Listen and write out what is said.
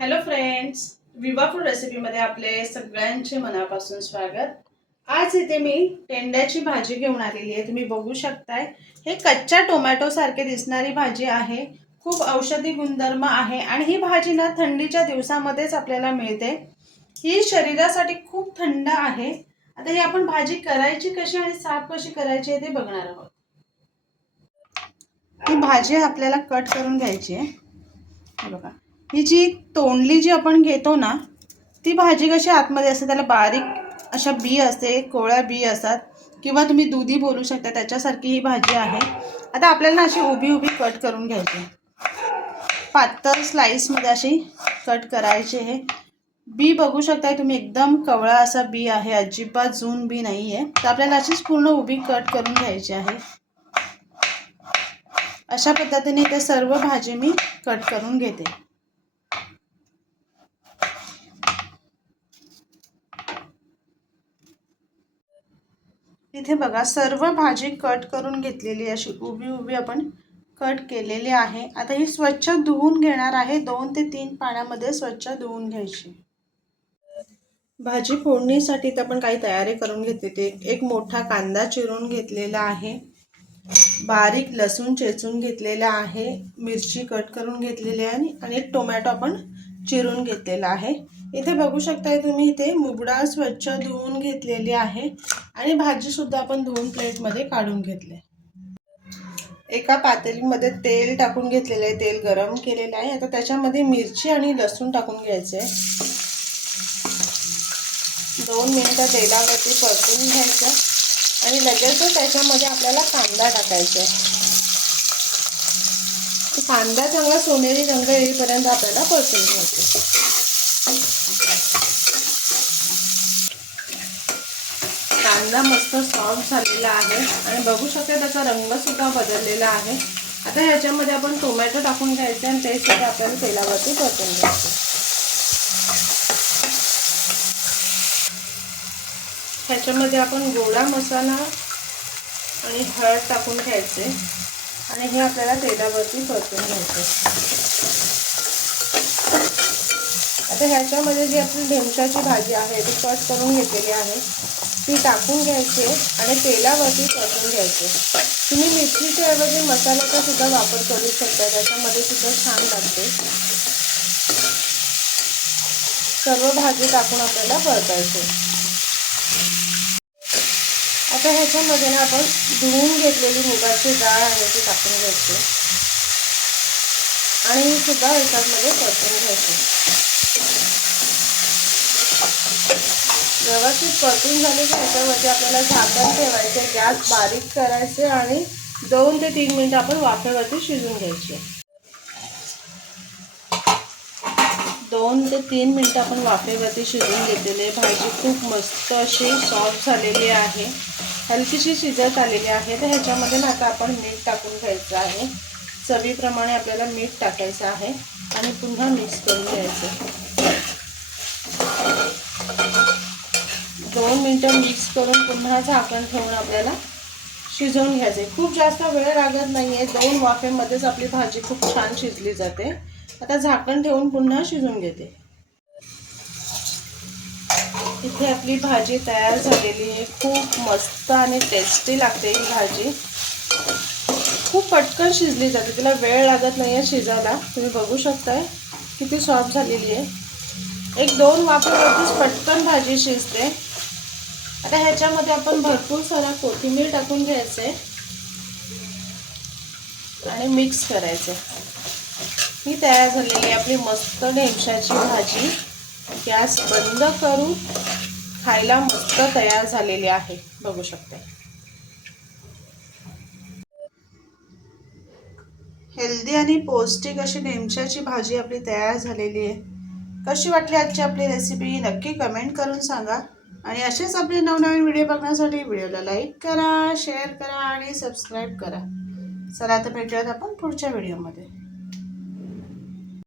Hello friends, विवा food रेसिपीमध्ये आपले सगळ्यांचे मनापासून स्वागत। आज इथे मी टेंड्याची भाजी घेऊन आलेली आहे। तुम्ही बघू शकताय, हे कच्च्या टोमॅटो सारखे दिसणारी भाजी आहे। खूप औषधी गुणधर्म आहे आणि ही भाजी ना थंडीच्या दिवसामध्येच आपल्याला मिळते। ही शरीरासाठी खूप थंड आहे। आता ही आपण भाजी करायची कशी आणि साफ कशी करायची ते बघणार आहोत। ही भाजी आपल्याला कट करून घ्यायची आहे। हे बघा, ही जी तोंडली जी आपण घेतो ना, ती भाजी कशी आतमध्ये असते, त्याला बारीक अशा बी असते, कोळ्या बी असतात किंवा तुम्ही दुधी बोलू शकता, त्याच्यासारखी ही भाजी आहे। आता आपल्याला अशी उभी उभी कट करून घ्यायची, पातळ स्लाइसमध्ये अशी कट करायची आहे। बी बघू शकताय तुम्ही, एकदम कवळा असा बी आहे, अजिबात जून बी नाही आहे। तर आपल्याला अशीच पूर्ण उभी कट करून घ्यायची आहे। अशा पद्धतीने ते सर्व भाजी मी कट करून घेते। इथे बघा, सर्व भाजी कट करून घेतलेली, अशी उभी उभी आपण कट केलेली आहे। आता ही स्वच्छ धुवून घेणार आहे। 2 ते 3 पाण्यामध्ये स्वच्छ धुवून घ्यायची। भाजी फोडणीसाठी तर आपण काही तयारी करून घेतली। एक मोठा कांदा चिरून घेतलेला आहे, बारीक लसूण चेचून घेतलेला आहे, मिरची कट करून घेतलेली आहे आणि एक टोमॅटो आपण चिरून घेतलेला आहे। इथे बघू शकताय तुम्ही, इथे मुगडाळ स्वच्छ धुवून घेतलेली आहे आणि भाजी सुद्धा आपण धुवून प्लेटमध्ये काढून घेतले। एका पातेलीमध्ये तेल टाकून घेतलेले आहे, तेल गरम केलेले आहे। आता त्याच्यामध्ये मिरची आणि लसूण टाकून घ्यायचे। 2 मिनिटं तेलावरती परतून घ्यायचं आणि लगेचच त्याच्यामध्ये आपल्याला कांदा टाकायचा। कांदा चांगला सोनेरी रंग येईपर्यंत आपल्याला परतून घ्यायचा। कांदा मस्त सॉफ्ट झालेला आहे आणि बघू शकता त्याचा रंग सुद्धा बदललेला आहे। आता ह्याच्यामध्ये आपण टोमॅटो टाकून घ्यायचे आणि ते सुद्धा आपल्याला तेलावरती परतून घ्यायचे। ह्याच्यामध्ये आपण गोडा मसाला आणि हळद टाकून घ्यायचे आणि हे आपल्याला तेलावरती परतून घ्यायचे। आता ह्याच्यामध्ये जी आपली ढेमशाची भाजी आहे ती कट करून घेतलेली आहे, ती टाकून घ्यायची आणि तेलावरती परतून घ्यायचे। तुम्ही मिरचीच्या ऐवजी मसाल्याचा सुद्धा वापर करू शकता, त्याच्यामध्ये सुद्धा छान लागते। सर्व भाजी टाकून आपल्याला परतायचे। आता ह्याच्यामध्ये ना आपण धुवून घेतलेली मुगाची डाळ आहे ती टाकून घ्यायची आणि ही सुद्धा ह्याच्यामध्ये परतून घ्यायची। व्यवस्थित परतून झाले की ह्याच्यावरती आपल्याला झाकण ठेवायचे, गॅस बारीक करायचे आणि 2 ते 3 मिनिटं आपण वाफेवरती शिजून घ्यायचे। 2 ते 3 मिनिटं आपण वाफेवरती शिजून घेतलेले। भाजी खूप मस्त अशी सॉफ्ट झालेली आहे, हलकीशी शिजत आलेली आहे। तर ह्याच्यामध्ये ना आता आपण मीठ टाकून घ्यायचं आहे, चवीप्रमाणे आपल्याला मीठ टाकायचं आहे आणि पुन्हा मिक्स करून घ्यायचं। 2 मिनिटं मिक्स करून पुन्हा झाकण ठेवून आपल्याला शिजवून घ्यायचे। खूप जास्त वेळ लागत नाहीये, 2 वाफेमध्येच आपली भाजी खूप छान शिजली जाते। आता झाकण ठेवून पुन्हा शिजवून घेते। इथे आपली भाजी तयार झालेली आहे। खूप मस्त आणि टेस्टी लागते ही भाजी, खूप पटकन शिजली जाते, तिला वेळ लागत नाहीये शिजायला। तुम्ही बघू शकताय किती सॉफ्ट झालेली आहे। 1-2 वाफेवरतीच पटकन भाजी शिजते। आता ह्याच्यामध्ये आपण भरपूर सारा कोथिंबीर टाकून घ्यायचे आणि मिक्स करायचे। ही तयार झालेली आपली मस्त ढेमशाची भाजी, गॅस बंद करून खायला मस्त तयार झालेली आहे, बघू शकता। हेल्दी आणि पौष्टिक अशी ढेमशाची भाजी आपली तयार झालेली आहे। कशी वाटली आजची आपली रेसिपी नक्की कमेंट करून सांगा आणि असेच आपले नवनवीन व्हिडिओ बघण्यासाठी व्हिडिओला लाईक करा, शेअर करा आणि सबस्क्राईब करा। चला आता भेटूयात आपण पुढच्या व्हिडिओमध्ये।